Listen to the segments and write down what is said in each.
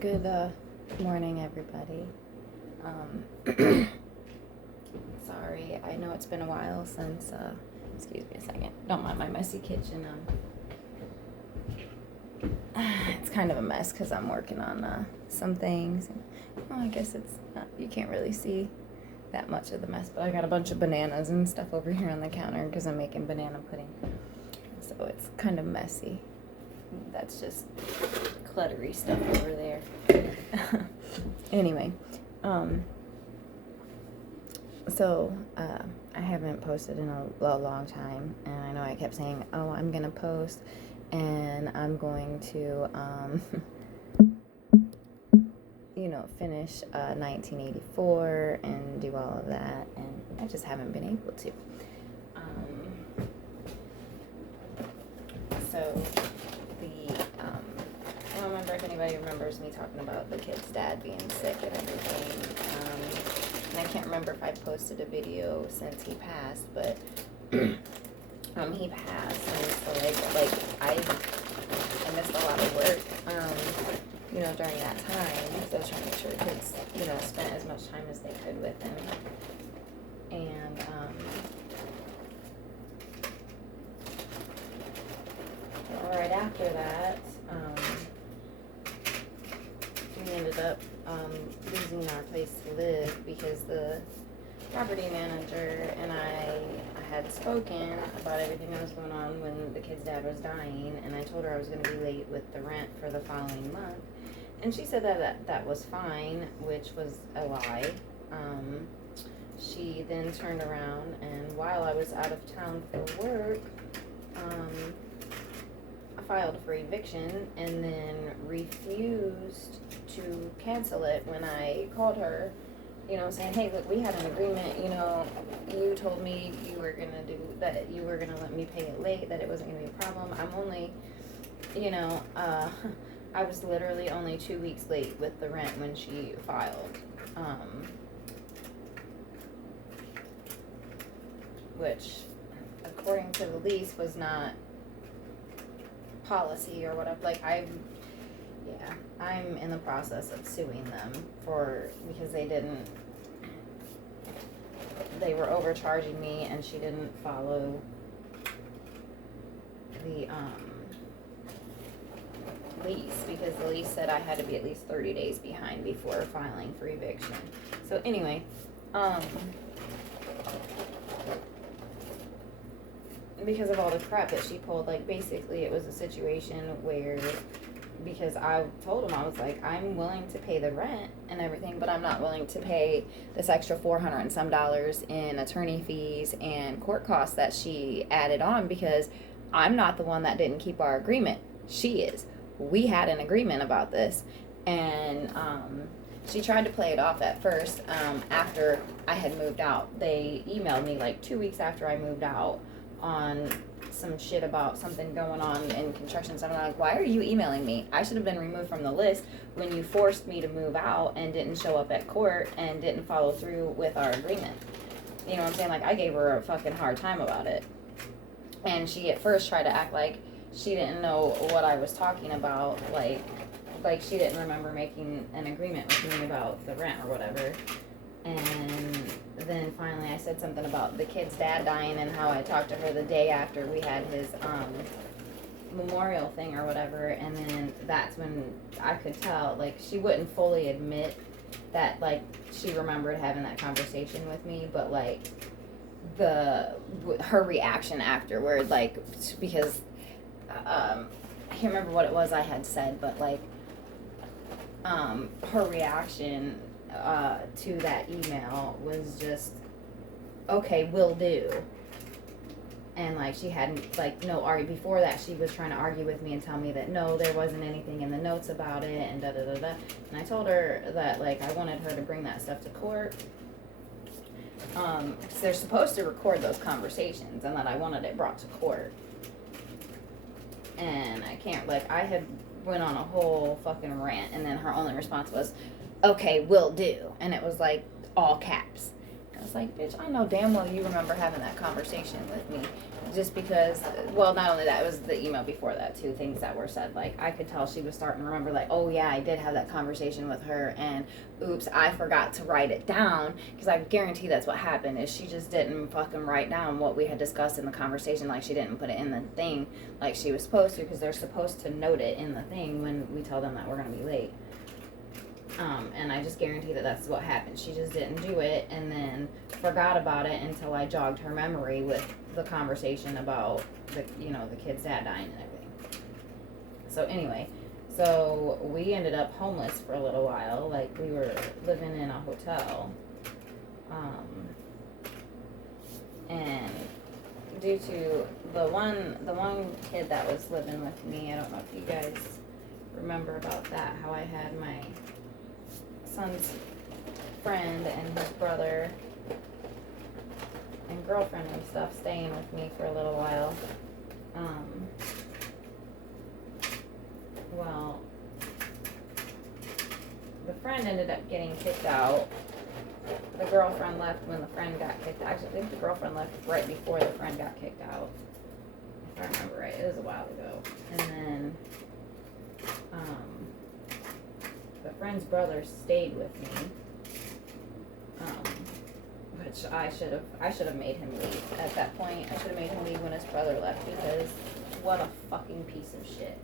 Good morning, everybody. Sorry, I know it's been a while since, excuse me a second, don't mind my messy kitchen. It's kind of a mess because I'm working on some things. Well, I guess it's not, you can't really see that much of the mess, but I got a bunch of bananas and stuff over here on the counter because I'm making banana pudding. So it's kind of messy. That's just cluttery stuff over there. Anyway, so I haven't posted in a long time, and I know I kept saying, oh, I'm gonna post, and I'm going to finish 1984 and do all of that, and I just haven't been able to. So I don't remember if anybody remembers me talking about the kid's dad being sick and everything. And I can't remember if I posted a video since he passed, but he passed, and so I missed a lot of work, during that time. So I was trying to make sure kids, spent as much time as they could with him. And right after that, we ended up losing our place to live because the property manager and I had spoken about everything that was going on when the kid's dad was dying, and I told her I was going to be late with the rent for the following month, and she said that was fine, which was a lie. She then turned around, and while I was out of town for work, I filed for eviction and then refused to cancel it when I called her, saying, hey, look, we had an agreement, you told me you were going to do that, you were going to let me pay it late, that it wasn't going to be a problem. I'm only, I was literally only 2 weeks late with the rent when she filed, which, according to the lease, was not policy or whatever. I'm in the process of suing them because they were overcharging me, and she didn't follow the lease, because the lease said I had to be at least 30 days behind before filing for eviction. So anyway, because of all the crap that she pulled, basically it was a situation where, because I told him, I was like, I'm willing to pay the rent and everything, but I'm not willing to pay this extra $400 and some in attorney fees and court costs that she added on, because I'm not the one that didn't keep our agreement. She is. We had an agreement about this, and she tried to play it off at first. After I had moved out, they emailed me 2 weeks after I moved out on some shit about something going on in construction. So I'm like, why are you emailing me? I should have been removed from the list when you forced me to move out and didn't show up at court and didn't follow through with our agreement. You know what I'm saying? I gave her a fucking hard time about it. And she at first tried to act like she didn't know what I was talking about, like she didn't remember making an agreement with me about the rent or whatever. And then finally I said something about the kid's dad dying and how I talked to her the day after we had his memorial thing or whatever, and then that's when I could tell, she wouldn't fully admit that, she remembered having that conversation with me, but, her reaction afterward, because, I can't remember what it was I had said, but, her reaction to that email was just, okay, will do. And she hadn't no argue before that. She was trying to argue with me and tell me that no, there wasn't anything in the notes about it, and da da da da. And I told her that I wanted her to bring that stuff to court, because they're supposed to record those conversations, and that I wanted it brought to court. And I can't, I had went on a whole fucking rant, and then her only response was, okay, will do. And it was all caps. I was like, bitch, I know damn well you remember having that conversation with me. Just because, well, not only that, it was the email before that too, things that were said. Like, I could tell she was starting to remember, like, oh yeah, I did have that conversation with her, and oops, I forgot to write it down, because I guarantee that's what happened, is she just didn't fucking write down what we had discussed in the conversation. Like, she didn't put it in the thing like she was supposed to, because they're supposed to note it in the thing when we tell them that we're going to be late. And I just guarantee that that's what happened. She just didn't do it, and then forgot about it until I jogged her memory with the conversation about the kid's dad dying and everything. So anyway, so we ended up homeless for a little while. Like, we were living in a hotel, and due to the one kid that was living with me, I don't know if you guys remember about that, how I had my son's friend and his brother and girlfriend and stuff staying with me for a little while. Well, the friend ended up getting kicked out. The girlfriend left when the friend got kicked out. Actually, I think the girlfriend left right before the friend got kicked out, if I remember right. It was a while ago. And then the friend's brother stayed with me, which I should have made him leave at that point. I should have made him leave when his brother left, because what a fucking piece of shit.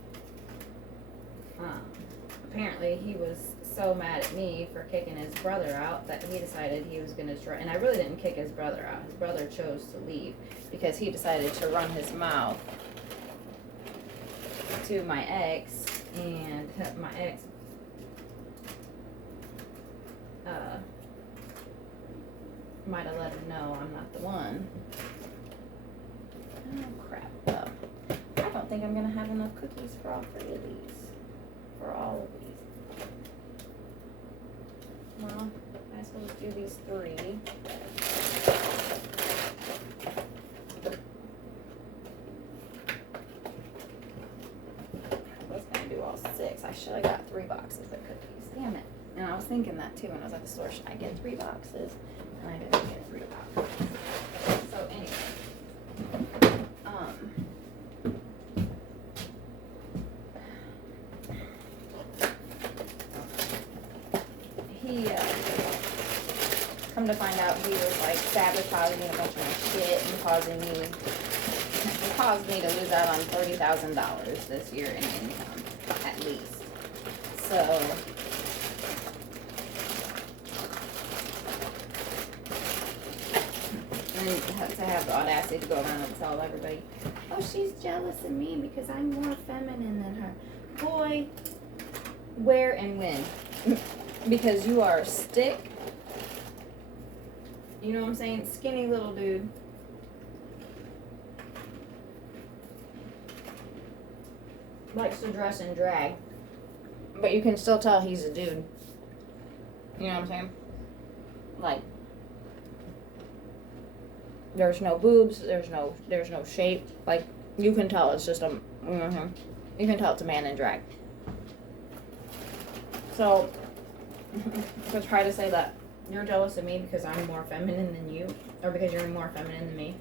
Apparently he was so mad at me for kicking his brother out that he decided he was gonna try, and I really didn't kick his brother out. His brother chose to leave because he decided to run his mouth to my ex, and my ex might have let him know I'm not the one. Oh crap. I don't think I'm gonna have enough cookies for all three of these. For all of these. Well, I guess we'll just do these three. I was gonna do all six. I should have got 3 boxes of cookies. Damn it. And I was thinking that too when I was at the store. Should I get 3 boxes? And I didn't get 3 boxes. So anyway. He come to find out he was like sabotaging a bunch of my shit and caused me to lose out on $30,000 this year in income, at least. So and to have the audacity to go around and tell everybody, oh, she's jealous of me because I'm more feminine than her. Boy, where and when? Because you are a stick. You know what I'm saying? Skinny little dude. Likes to dress in drag. But you can still tell he's a dude. You know what I'm saying? Like, there's no boobs, there's no shape. Like, you can tell it's just a, you can tell it's a man in drag. So, to try to say that you're jealous of me because I'm more feminine than you, or because you're more feminine than me,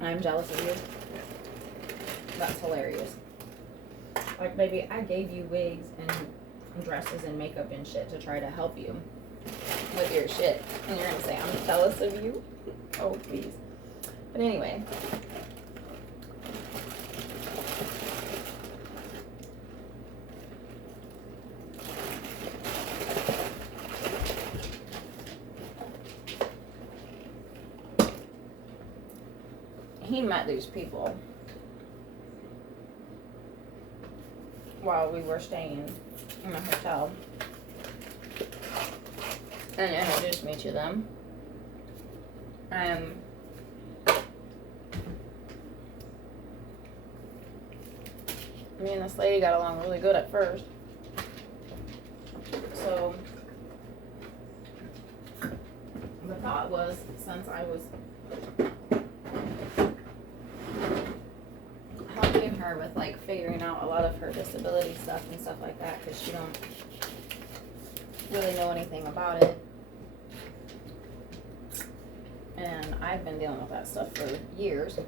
I'm jealous of you. That's hilarious. Like, baby, I gave you wigs and dresses and makeup and shit to try to help you with your shit, and you're gonna say I'm jealous of you? Oh, please. But anyway. He met these people while we were staying in a hotel and introduced me to them. Me and this lady got along really good at first. So the thought was, since I was helping her with like figuring out a lot of her disability stuff and stuff like that, because she don't really know anything about it, And I've been dealing with that stuff for years.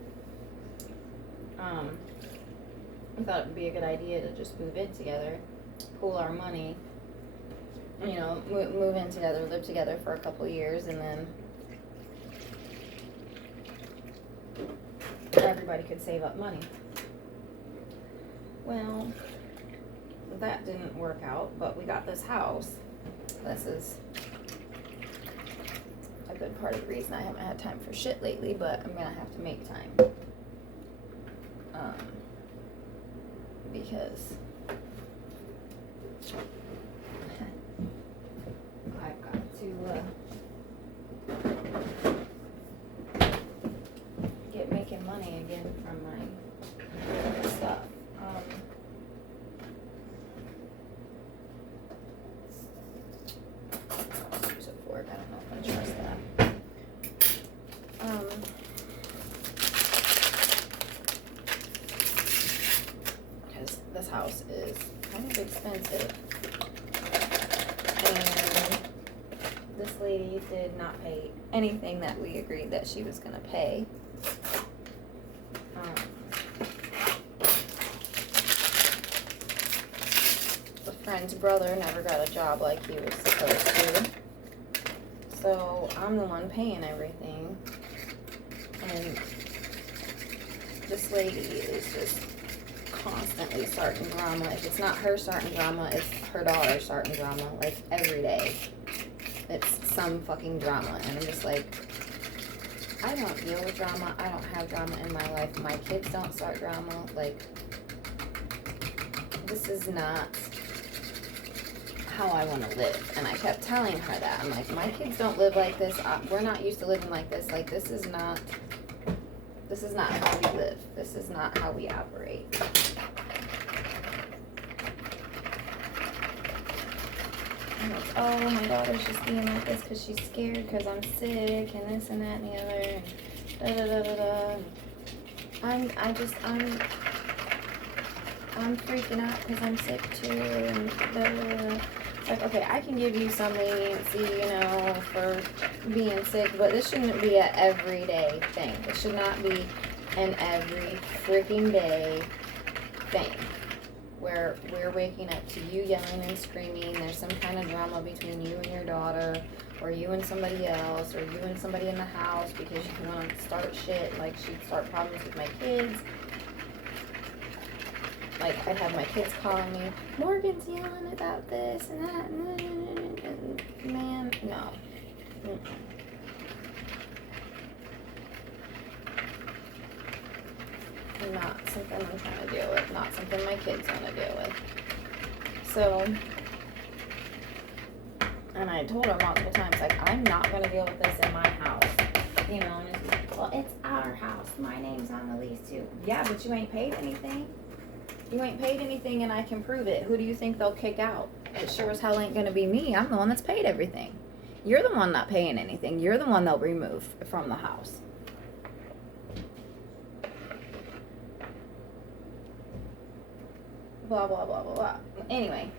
We thought it would be a good idea to just move in together, pool our money, you know, move in together, live together for a couple years, and then everybody could save up money. Well, that didn't work out, but we got this house. This is a good part of the reason I haven't had time for shit lately, but I'm gonna have to make time. Because I've got to get making money again from my stuff. Use a fork. I don't know if I trust that. Because this house is kind of expensive, and this lady did not pay anything that we agreed that she was gonna pay. The friend's brother never got a job like he was supposed to, so I'm the one paying everything, and this lady is just constantly starting drama. If it's not her starting drama, it's her daughter starting drama, like every day. It's some fucking drama, and I'm just like, I don't deal with drama. I don't have drama in my life. My kids don't start drama. Like, this is not how I want to live. And I kept telling her that. I'm like, my kids don't live like this. We're not used to living like this. Like, this is not how we live. This is not how we operate. And it's, oh, my daughter's just being like this because she's scared because I'm sick and this and that and the other and da-da-da-da-da. I'm freaking out because I'm sick too and da-da-da-da. Like, okay, I can give you some leniency, you know, for being sick, but this shouldn't be an everyday thing. It should not be an every freaking day thing where we're waking up to you yelling and screaming. There's some kind of drama between you and your daughter, or you and somebody else, or you and somebody in the house because you want to start shit. Like, she'd start problems with my kids. Like, I'd have my kids calling me, Morgan's yelling about this and that, and man, no. Not something I'm trying to deal with, not something my kids want to deal with. So, and I told her multiple times, like, I'm not going to deal with this in my house. You know, and it's like, well, it's our house. My name's on the lease too. Yeah, but you ain't paid anything. You ain't paid anything, and I can prove it. Who do you think they'll kick out? It sure as hell ain't going to be me. I'm the one that's paid everything. You're the one not paying anything. You're the one they'll remove from the house. Blah, blah, blah, blah, blah. Anyway,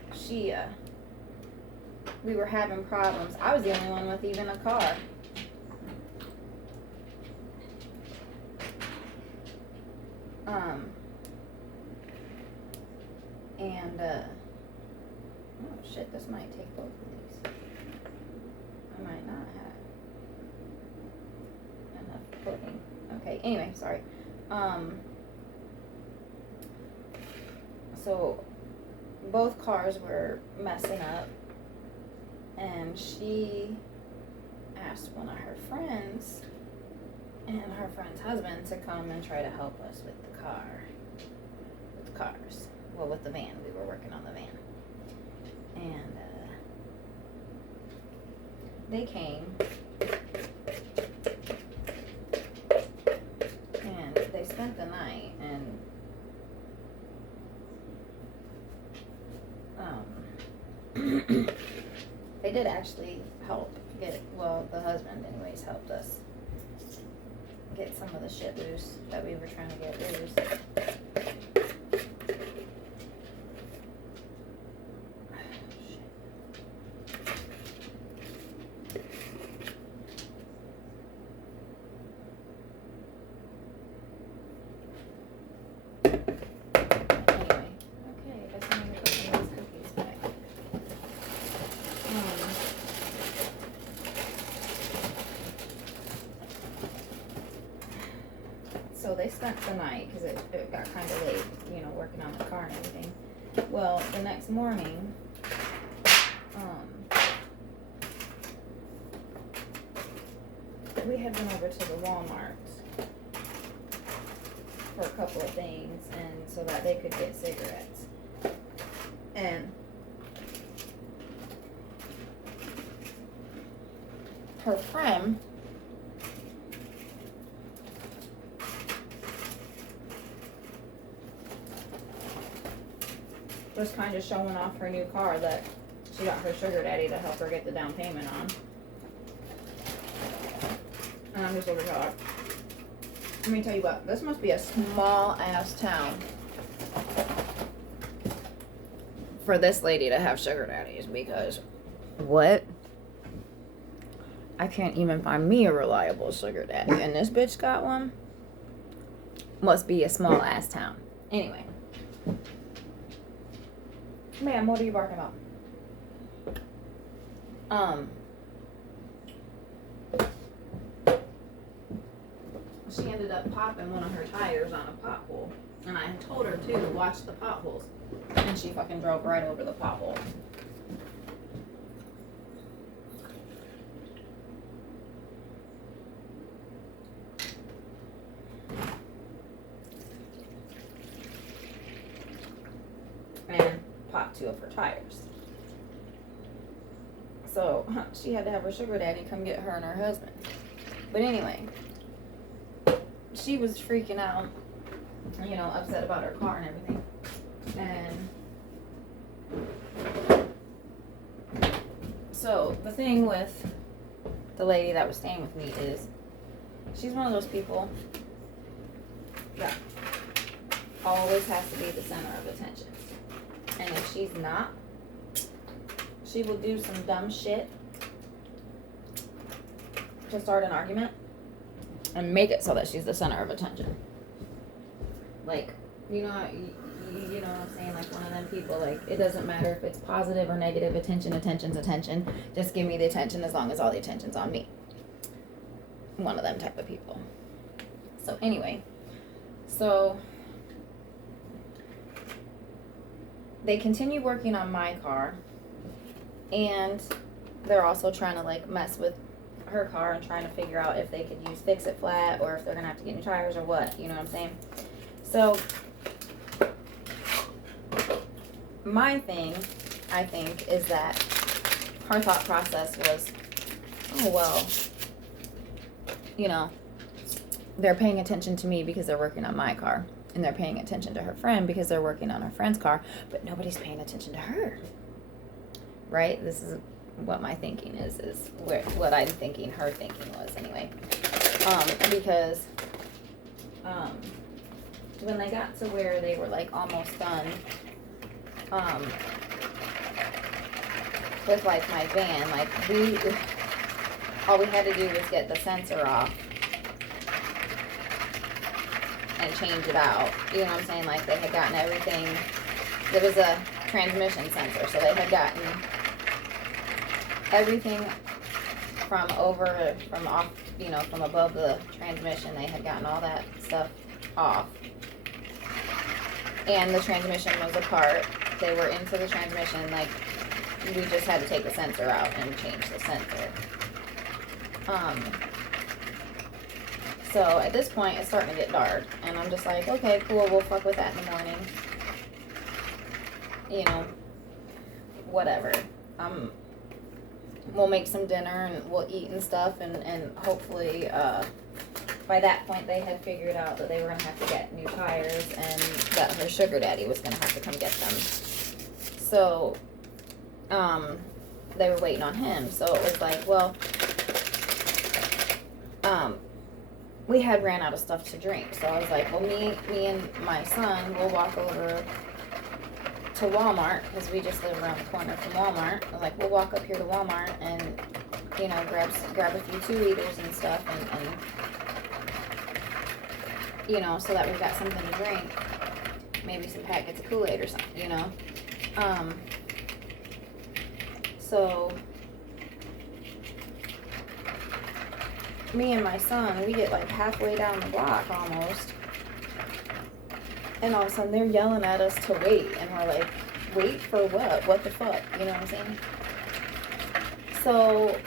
we were having problems. I was the only one with even a car. Oh shit, this might take both of these. I might not have enough pudding. Okay, anyway, sorry. So both cars were messing up, and she asked one of her friends and her friend's husband to come and try to help us with the cars. Well, with the van. We were working on the van. And they came, and they spent the night, and they did actually help get, well, the husband anyways helped us get some of the shit loose that we were trying to get loose. on the car and everything. Well, the next morning, we had went over to the Walmart for a couple of things, and so that they could get cigarettes. And her friend was kind of showing off her new car that she got her sugar daddy to help her get the down payment on. And I'm just over here like, let me tell you what, this must be a small ass town for this lady to have sugar daddies, because what? I can't even find me a reliable sugar daddy, and this bitch got one? Must be a small ass town. Anyway. Ma'am, what are you barking about? She ended up popping one of her tires on a pothole. And I had told her to watch the potholes. And she fucking drove right over the pothole. And popped 2 of her tires. So she had to have her sugar daddy come get her and her husband. But anyway, she was freaking out, you know, upset about her car and everything. And so the thing with the lady that was staying with me is she's one of those people that always has to be the center of attention. And if she's not, she will do some dumb shit to start an argument and make it so that she's the center of attention. Like, you know what I'm saying? Like, one of them people, like, it doesn't matter if it's positive or negative attention, attention's attention. Just give me the attention as long as all the attention's on me. One of them type of people. So anyway, they continue working on my car, and they're also trying to, like, mess with her car and trying to figure out if they could use Fix It Flat or if they're gonna have to get new tires or what, you know what I'm saying? So my thing, I think, is that her thought process was, oh well, you know, they're paying attention to me because they're working on my car, and they're paying attention to her friend because they're working on her friend's car, but nobody's paying attention to her, right? This is what my thinking is what I'm thinking her thinking was anyway. Because when they got to where they were like almost done with like my van, like all we had to do was get the sensor off and change it out. You know what I'm saying? Like, they had gotten everything. It was a transmission sensor, so they had gotten everything from off, you know, from above the transmission. They had gotten all that stuff off. And the transmission was apart. They were into the transmission, like, we just had to take the sensor out and change the sensor. So at this point, it's starting to get dark, and I'm just like, okay, cool, we'll fuck with that in the morning. You know, whatever. We'll make some dinner, and we'll eat and stuff, and hopefully, by that point, they had figured out that they were going to have to get new tires, and that her sugar daddy was going to have to come get them. So, they were waiting on him, so it was like, well, we had ran out of stuff to drink, so I was like, well, me and my son will walk over to Walmart, because we just live around the corner from Walmart. I was like, we'll walk up here to Walmart and, you know, grab a few 2 liters and stuff, and you know, so that we've got something to drink, maybe some packets of Kool-Aid or something, you know. So me and my son, we get like halfway down the block almost, And all of a sudden they're yelling at us to wait. And we're like, wait for what? What the fuck? You know what I'm saying? So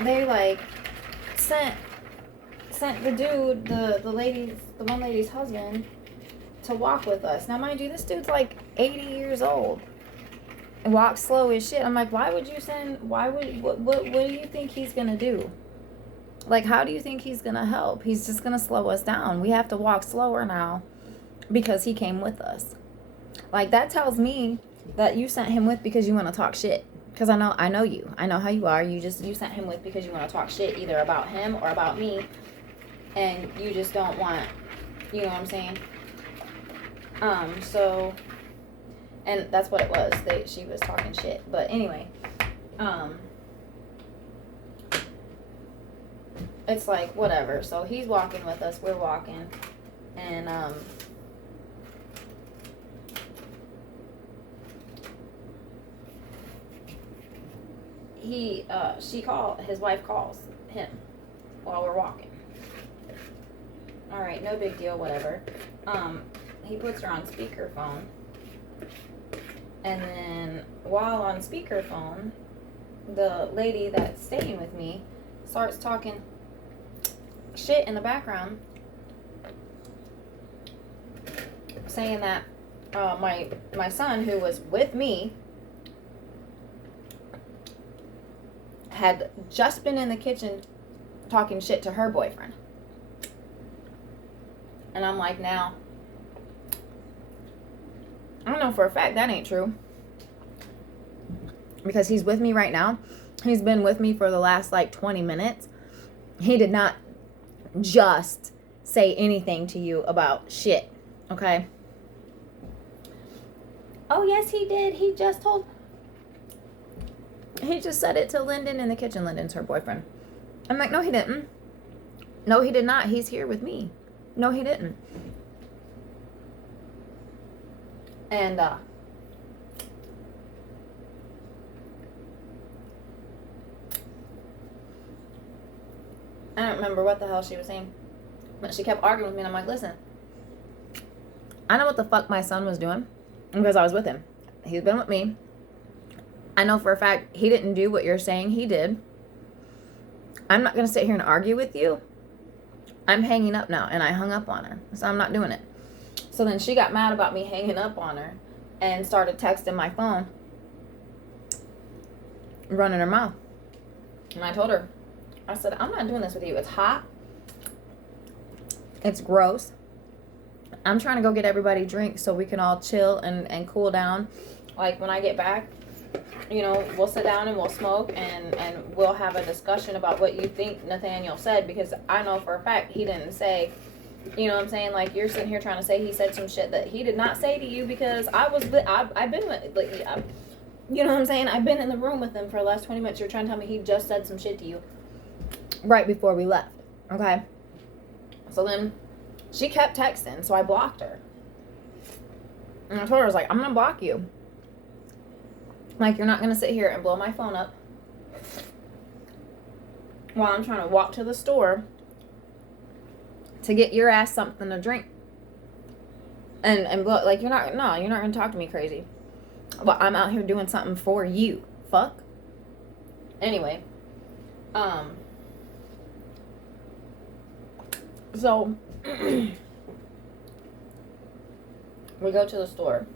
they like sent the dude, the one lady's husband, to walk with us. Now mind you, this dude's like 80 years old and walks slow as shit. I'm like, what do you think he's gonna do? Like, how do you think he's gonna help? He's just gonna slow us down. We have to walk slower now because he came with us. Like, that tells me that you sent him with because you want to talk shit. Because I know you. I know how you are. You sent him with because you want to talk shit either about him or about me. And you just don't want, you know what I'm saying? So, and that's what it was. She was talking shit. But anyway, it's like, whatever. So he's walking with us. We're walking. And, his wife calls him while we're walking. All right, no big deal, whatever. He puts her on speakerphone. And then while on speakerphone, the lady that's staying with me starts talking shit in the background, saying that my son, who was with me, had just been in the kitchen talking shit to her boyfriend. And I'm like, now, I don't know for a fact that ain't true. Because he's with me right now. He's been with me for the last like 20 minutes. He did not just say anything to you about shit. Okay? Oh, yes, he did. He just said it to Lyndon in the kitchen. Lyndon's her boyfriend. I'm like, no, he didn't. No, he did not. He's here with me. No, he didn't. And, I don't remember what the hell she was saying. But she kept arguing with me, and I'm like, listen, I know what the fuck my son was doing because I was with him. He's been with me. I know for a fact he didn't do what you're saying he did. I'm not going to sit here and argue with you. I'm hanging up now, and I hung up on her. So I'm not doing it. So then she got mad about me hanging up on her and started texting my phone, running her mouth. And I told her, I said, I'm not doing this with you. It's hot. It's gross. I'm trying to go get everybody drinks so we can all chill and cool down. Like, when I get back, you know, we'll sit down and we'll smoke and we'll have a discussion about what you think Nathaniel said, because I know for a fact he didn't say, you know what I'm saying? Like, you're sitting here trying to say he said some shit that he did not say to you, because I've been with, like, you know what I'm saying? I've been in the room with him for the last 20 minutes. You're trying to tell me he just said some shit to you right before we left. Okay? So then she kept texting, so I blocked her. And I told her, I was like, I'm going to block you. Like, you're not going to sit here and blow my phone up while I'm trying to walk to the store to get your ass something to drink. And blow, like, you're not going to talk to me crazy. But I'm out here doing something for you. Fuck. Anyway. So, we go to the store.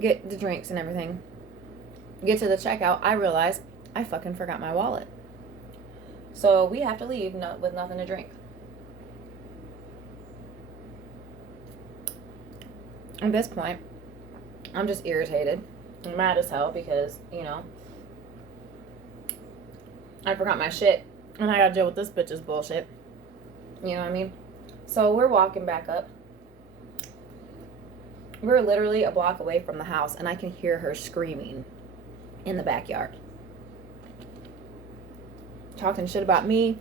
Get the drinks and everything. Get to the checkout. I realize I fucking forgot my wallet. So we have to leave with nothing to drink. At this point, I'm just irritated. I'm mad as hell because, you know, I forgot my shit. And I gotta deal with this bitch's bullshit. You know what I mean? So we're walking back up. We're literally a block away from the house, and I can hear her screaming in the backyard. Talking shit about me,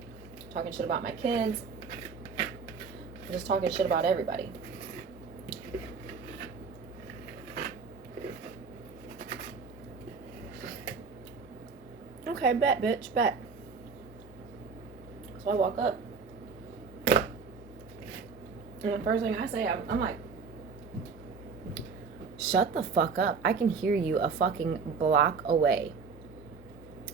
talking shit about my kids, just talking shit about everybody. Okay, bet, bitch, bet. So I walk up. And the first thing I say, I'm like, shut the fuck up. I can hear you a fucking block away.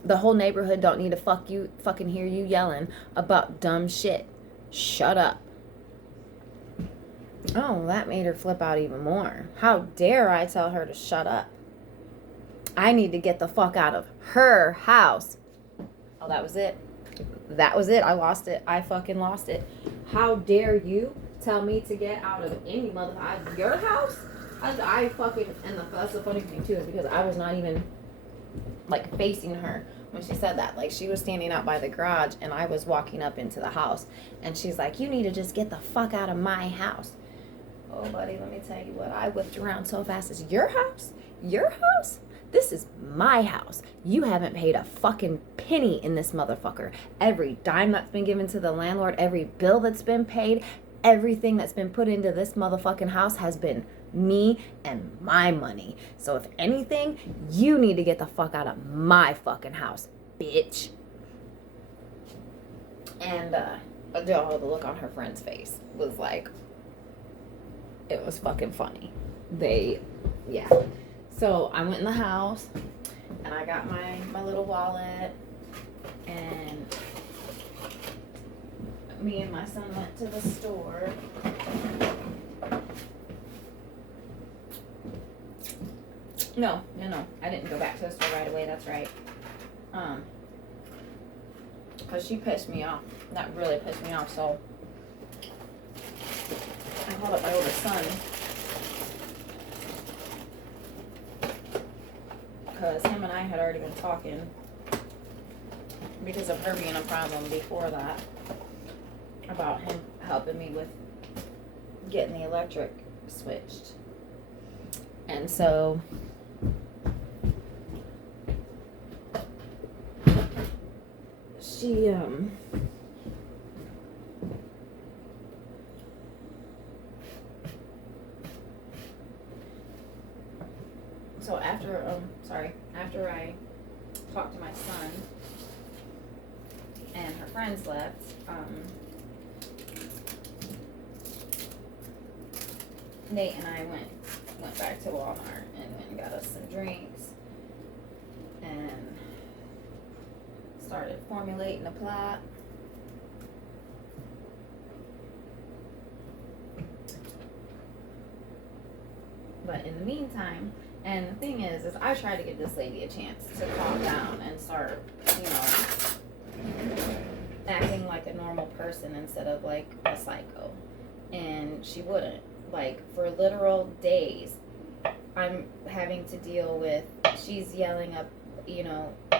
The whole neighborhood don't need to fucking hear you yelling about dumb shit. Shut up. Oh, that made her flip out even more. How dare I tell her to shut up? I need to get the fuck out of her house. Oh, that was it. That was it. I lost it. I fucking lost it. How dare you tell me to get out of any your house? I fucking, and that's the funny thing too, is because I was not even like facing her when she said that. Like, she was standing out by the garage and I was walking up into the house, and she's like, you need to just get the fuck out of my house. Oh, buddy, let me tell you what, I whipped around so fast. It's your house? Your house? This is my house. You haven't paid a fucking penny in this motherfucker. Every dime that's been given to the landlord, every bill that's been paid, everything that's been put into this motherfucking house has been me and my money. So if anything, you need to get the fuck out of my fucking house, bitch. And the look on her friend's face was like, it was fucking funny. Yeah. So I went in the house and I got my little wallet, and me and my son went to the store. No. I didn't go back to the store right away. That's right. Because she pissed me off. That really pissed me off. So I called up my older son, because him and I had already been talking because of her being a problem before that, about him helping me with getting the electric switched. And so she after I talked to my son and her friends left, Nate and I went back to Walmart and went and got us some drinks and started formulating a plot. But in the meantime, and the thing is I tried to give this lady a chance to calm down and start, acting like a normal person instead of like a psycho. And she wouldn't. Like, for literal days, I'm having to deal with, she's yelling up,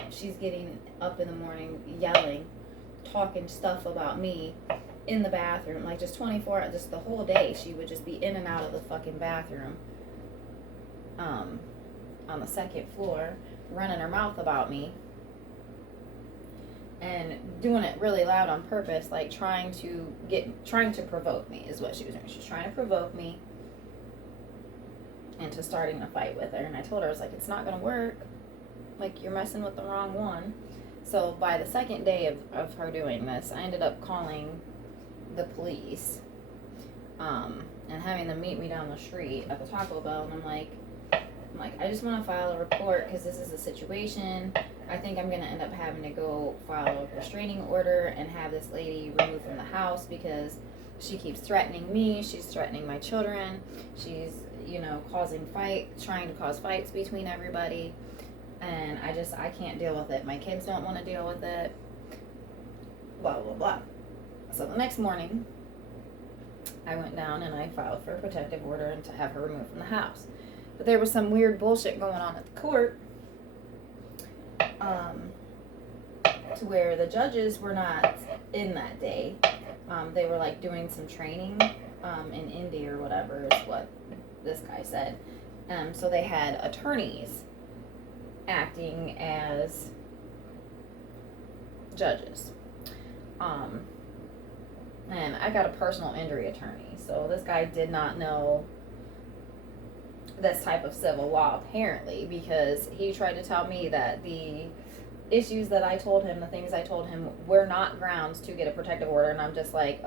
she's getting up in the morning, yelling, talking stuff about me in the bathroom, like just the whole day, she would just be in and out of the fucking bathroom, on the second floor, running her mouth about me, and doing it really loud on purpose, like trying to provoke me is what she was doing. She's trying to provoke me into starting a fight with her. And I told her, I was like, it's not going to work. Like, you're messing with the wrong one. So by the second day of her doing this, I ended up calling the police, and having them meet me down the street at the Taco Bell. And I'm like, I just want to file a report because this is a situation. I think I'm going to end up having to go file a restraining order and have this lady removed from the house because she keeps threatening me. She's threatening my children. She's, trying to cause fights between everybody. And I can't deal with it. My kids don't want to deal with it. Blah, blah, blah. So the next morning, I went down and I filed for a protective order and to have her removed from the house. But there was some weird bullshit going on at the court, to where the judges were not in that day. They were like doing some training in India or whatever is what this guy said. So they had attorneys acting as judges. And I got a personal injury attorney. So this guy did not know this type of civil law, apparently, because he tried to tell me that the issues that I told him, the things I told him, were not grounds to get a protective order. And I'm just like,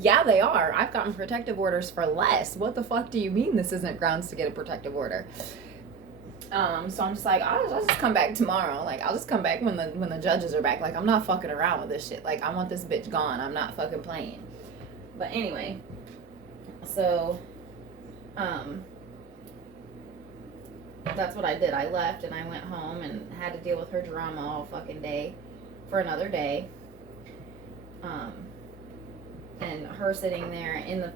yeah, they are. I've gotten protective orders for less. What the fuck do you mean this isn't grounds to get a protective order? So I'm just like, I'll just come back tomorrow. Like, I'll just come back when the judges are back. Like, I'm not fucking around with this shit. Like, I want this bitch gone. I'm not fucking playing. But anyway, so, that's what I did. I left and I went home and had to deal with her drama all fucking day for another day. And her sitting there in the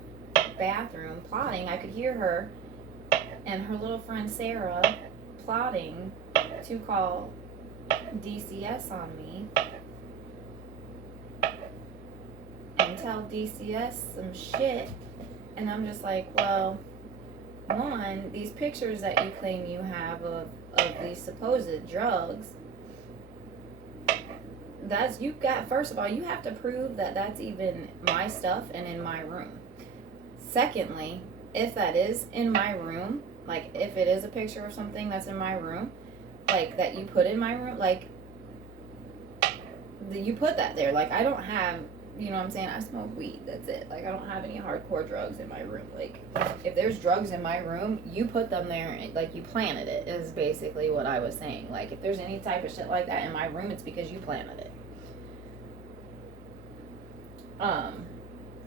bathroom plotting. I could hear her and her little friend Sarah plotting to call DCS on me and tell DCS some shit. And I'm just like, well, one, these pictures that you claim you have of these supposed drugs, that's, you got, first of all, you have to prove that that's even my stuff and in my room. Secondly, if that is in my room, like, if it is a picture of something that's in my room, like, that you put in my room, like, you put that there. Like, I don't have, you know what I'm saying? I smoke weed, that's it. Like, I don't have any hardcore drugs in my room. Like, if there's drugs in my room, you put them there, like, you planted it, is basically what I was saying. Like, if there's any type of shit like that in my room, it's because you planted it.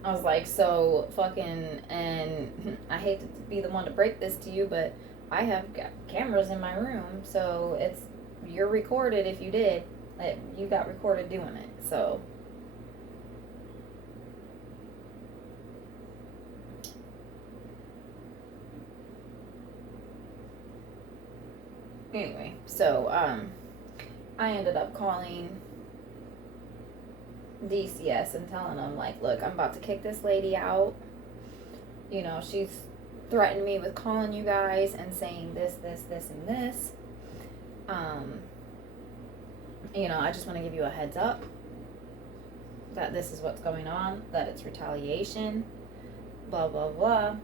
I was like, so fucking, and I hate to be the one to break this to you, but I have got cameras in my room, so it's, you're recorded if you did. Like, you got recorded doing it, so. Anyway, so, I ended up calling DCS and telling them, like, look, I'm about to kick this lady out. You know, she's threatened me with calling you guys and saying this, and this. You know, I just want to give you a heads up that this is what's going on, that it's retaliation, blah, blah, blah.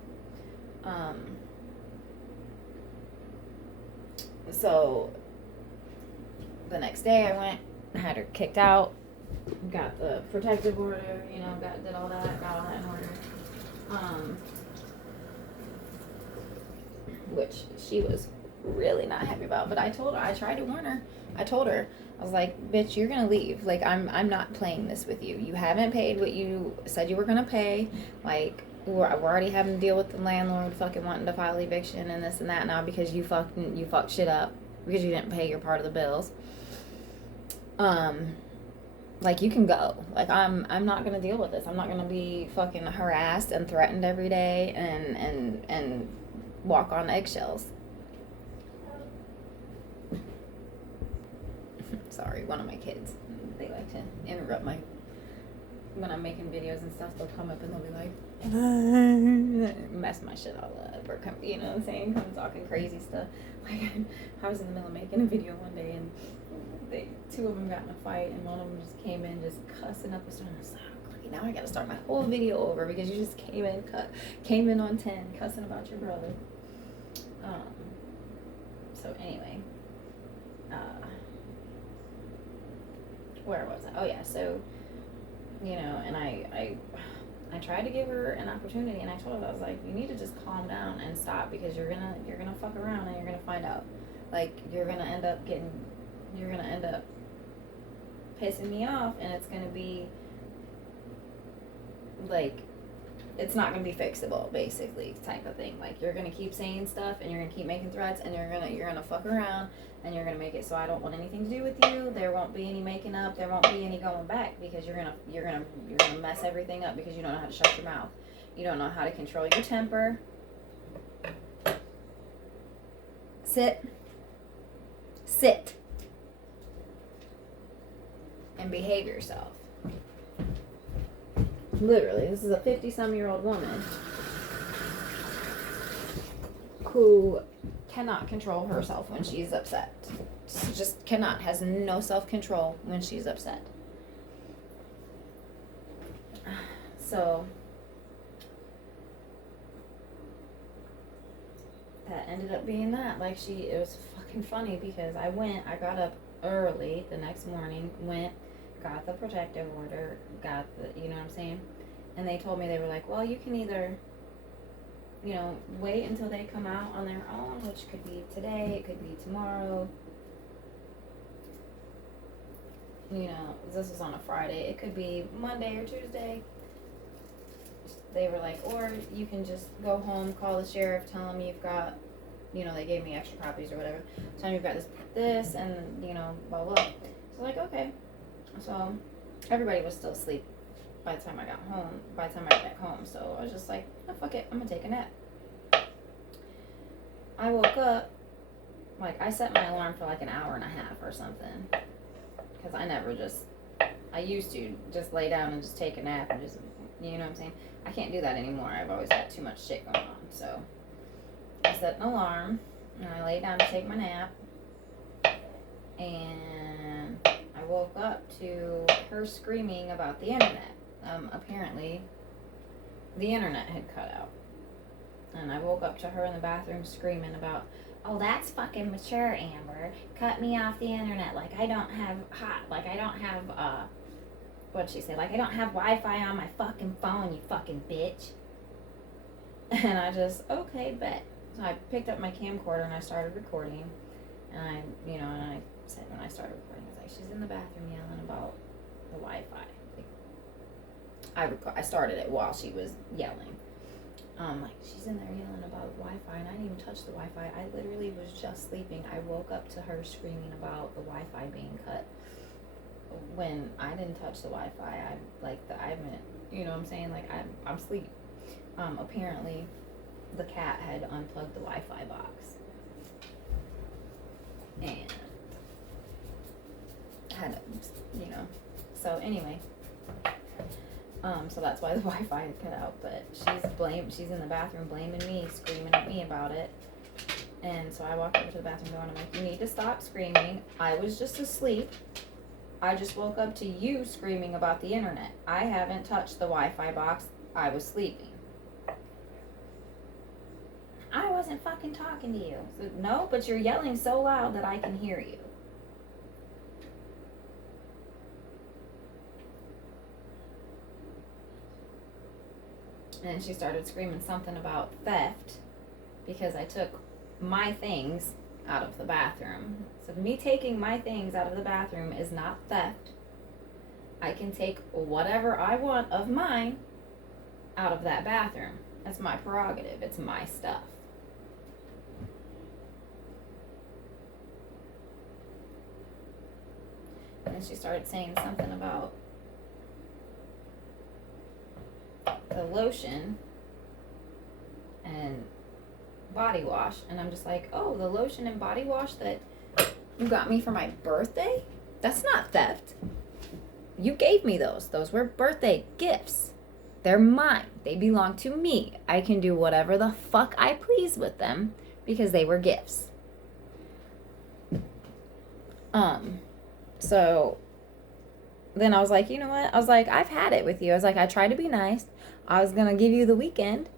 So, the next day I went, had her kicked out, got the protective order, you know, did all that, got all that in order. Which she was really not happy about, but I told her, I tried to warn her. I told her, I was like, bitch, you're gonna leave. Like, I'm not playing this with you. You haven't paid what you said you were gonna pay. Like, we're already having to deal with the landlord fucking wanting to file eviction and this and that now because you fucked shit up because you didn't pay your part of the bills. Like, you can go. Like, I'm not gonna deal with this. I'm not gonna be fucking harassed and threatened every day and walk on eggshells. Sorry, one of my kids. They like to interrupt when I'm making videos and stuff. They'll come up and they'll be like, mess my shit all up, or come, you know what I'm saying? Come talking crazy stuff. Like, I was in the middle of making a video one day and two of them got in a fight, and one of them just came in just cussing up a storm. I was like, now I gotta start my whole video over because you just came in on 10 cussing about your brother. So anyway, where was I? Oh yeah, so, you know, and I tried to give her an opportunity, and I told her, I was like, you need to just calm down and stop, because you're gonna fuck around and you're gonna find out. Like, you're gonna end up pissing me off, and it's gonna be like, it's not gonna be fixable, basically, type of thing. Like, you're gonna keep saying stuff, and you're gonna keep making threats, and you're gonna fuck around, and you're gonna make it so I don't want anything to do with you. There won't be any making up. There won't be any going back, because you're gonna mess everything up because you don't know how to shut your mouth. You don't know how to control your temper. Sit, and behave yourself. Literally, this is a 50-some-year-old woman who cannot control herself when she's upset. Just cannot, has no self-control when she's upset. So, that ended up being that. Like, it was fucking funny because I got up early the next morning, got the protective order, got the, you know what I'm saying? And they told me, they were like, well, you can either, wait until they come out on their own, which could be today, it could be tomorrow. This was on a Friday. It could be Monday or Tuesday. They were like, or you can just go home, call the sheriff, tell them you've got, they gave me extra copies or whatever. Tell them you've got this, and, blah, blah. So, like, okay. So, everybody was still asleep by the time I got back home. So, I was just like, oh, fuck it, I'm gonna take a nap. I woke up, like, I set my alarm for like an hour and a half or something. Because I used to just lay down and just take a nap and just, you know what I'm saying? I can't do that anymore. I've always got too much shit going on. So I set an alarm and I lay down to take my nap. And I woke up to her screaming about the internet. Apparently, the internet had cut out. And I woke up to her in the bathroom screaming about, oh, that's fucking mature, Amber. Cut me off the internet. Like, I don't have what'd she say? Like, I don't have Wi-Fi on my fucking phone, you fucking bitch. And I just, okay, bet. So I picked up my camcorder and I started recording. And I said when I started recording, I was like, she's in the bathroom yelling about the Wi-Fi. Like, I started it while she was yelling. Like, she's in there yelling about Wi-Fi, and I didn't even touch the Wi-Fi. I literally was just sleeping. I woke up to her screaming about the Wi-Fi being cut. When I didn't touch the Wi-Fi, you know what I'm saying? Like, I'm asleep. Apparently, the cat had unplugged the Wi-Fi box. And had, so anyway. So that's why the Wi-Fi had cut out, but she's in the bathroom blaming me, screaming at me about it. And so I walked over to the bathroom door and I'm like, you need to stop screaming. I was just asleep. I just woke up to you screaming about the internet. I haven't touched the Wi-Fi box. I was sleeping. I wasn't fucking talking to you. So, no, but you're yelling so loud that I can hear you. And she started screaming something about theft because I took my things out of the bathroom. So me taking my things out of the bathroom is not theft. I can take whatever I want of mine out of that bathroom. That's my prerogative. It's my stuff. And then she started saying something about the lotion and body wash, and I'm just like, oh, the lotion and body wash that you got me for my birthday? That's not theft. You gave me those. Those were birthday gifts. They're mine. They belong to me. I can do whatever the fuck I please with them because they were gifts. So then I was like, you know what? I was like, I've had it with you. I was like, I tried to be nice. I was going to give you the weekend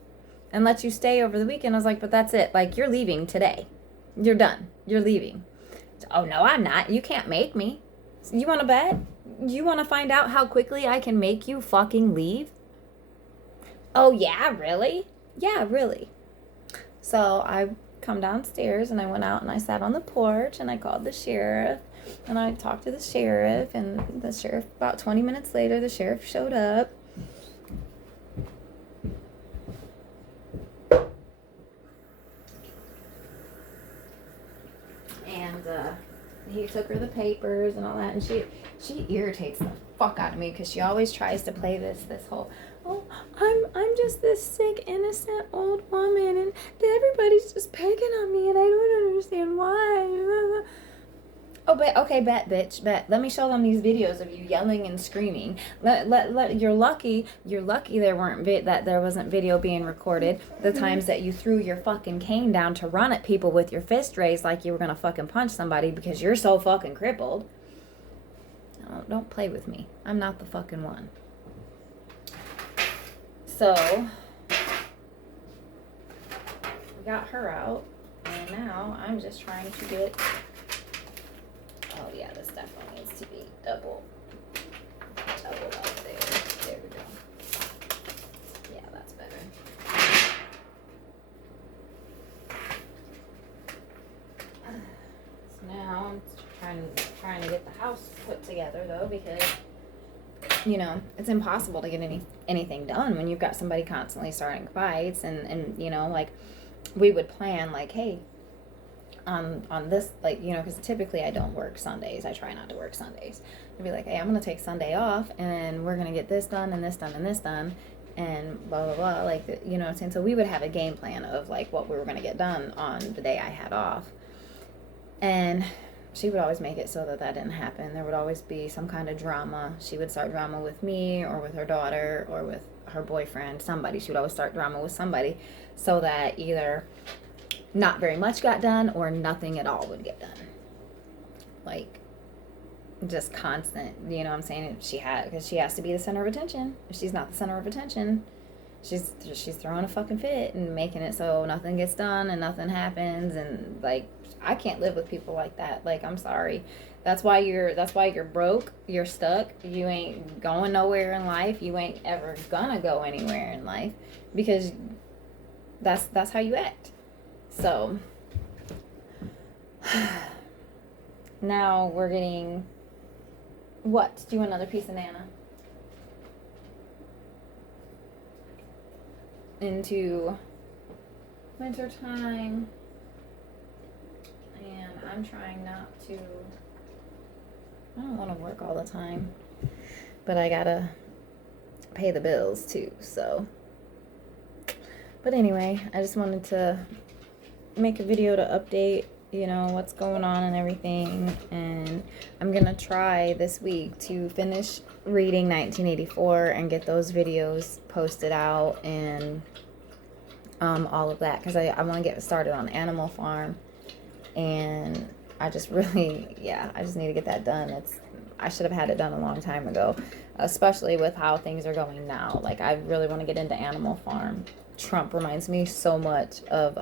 and let you stay over the weekend. I was like, but that's it. Like, you're leaving today. You're done. You're leaving. Oh, no, I'm not. You can't make me. You want to bet? You want to find out how quickly I can make you fucking leave? Oh, yeah, really? Yeah, really. So I come downstairs and I went out and I sat on the porch and I called the sheriff and I talked to the sheriff, and the sheriff, about 20 minutes later, the sheriff showed up. And he took her the papers and all that, and she irritates the fuck out of me because she always tries to play this whole, oh, I'm just this sick, innocent old woman, and everybody's just picking on me, and I don't understand why. Oh, but okay, bet, bitch, bet. Let me show them these videos of you yelling and screaming. You're lucky there wasn't video being recorded. The times that you threw your fucking cane down to run at people with your fist raised like you were gonna fucking punch somebody because you're so fucking crippled. No, don't play with me. I'm not the fucking one. So we got her out, And now I'm just trying to get, oh yeah, this definitely needs to be double up there. There we go. Yeah, that's better. So now I'm trying to get the house put together though, because you know, it's impossible to get anything done when you've got somebody constantly starting fights and you know, like we would plan like, hey, on this, like, you know, because typically I don't work Sundays. I try not to work Sundays. I'd be like, hey, I'm gonna take Sunday off and we're gonna get this done and this done and this done and blah blah blah, like, you know what I'm saying? So we would have a game plan of like what we were gonna get done on the day I had off. And she would always make it so that didn't happen. There would always be some kind of drama. She would start drama with me or with her daughter or with her boyfriend, somebody. She would always start drama with somebody so that either not very much got done or nothing at all would get done. Like, just constant, you know what I'm saying? Because she has to be the center of attention. If she's not the center of attention, she's throwing a fucking fit and making it so nothing gets done and nothing happens. And like, I can't live with people like that. Like, I'm sorry. That's why you're broke. You're stuck. You ain't going nowhere in life. You ain't ever gonna go anywhere in life because that's how you act. So now we're getting what? Do another piece of Nana into winter time. And I'm trying not to, I don't want to work all the time, but I gotta pay the bills too, so. But anyway, I just wanted to make a video to update, you know, what's going on and everything. And I'm gonna try this week to finish reading 1984 and get those videos posted out and all of that, because I want to get started on Animal Farm. And I just really, yeah, I just need to get that done. I should have had it done a long time ago, especially with how things are going now. Like, I really want to get into Animal Farm. Trump reminds me so much of,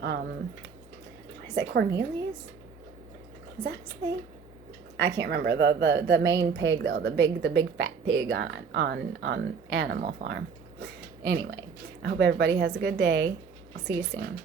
is it Cornelius? Is that his name? I can't remember. The main pig though, the big fat pig on Animal Farm. Anyway, I hope everybody has a good day. I'll see you soon.